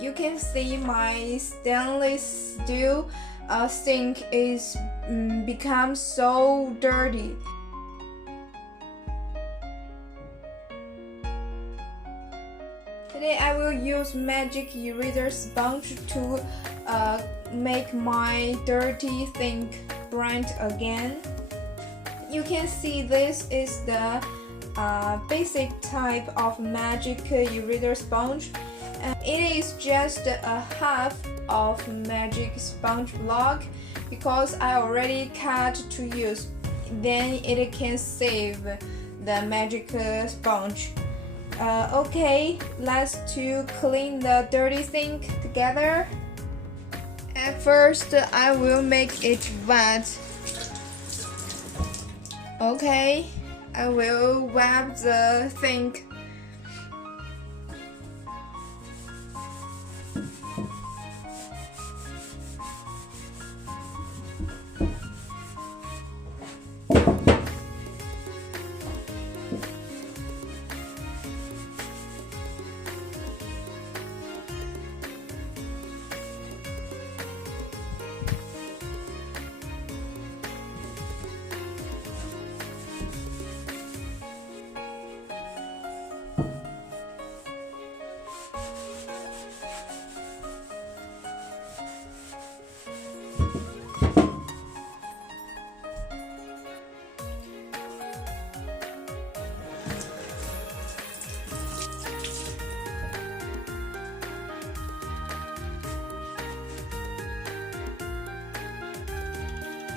You can see my stainless steel sink is become so dirty. Today I will use magic eraser sponge to make my dirty sink bright again. You can see this is the basic type of magic eraser sponge. It is just a half of magic sponge block because I already cut to use. Then it can save the magic sponge. Okay, let's clean the dirty sink together. At first, I will make it wet. Okay, I will wipe the sink.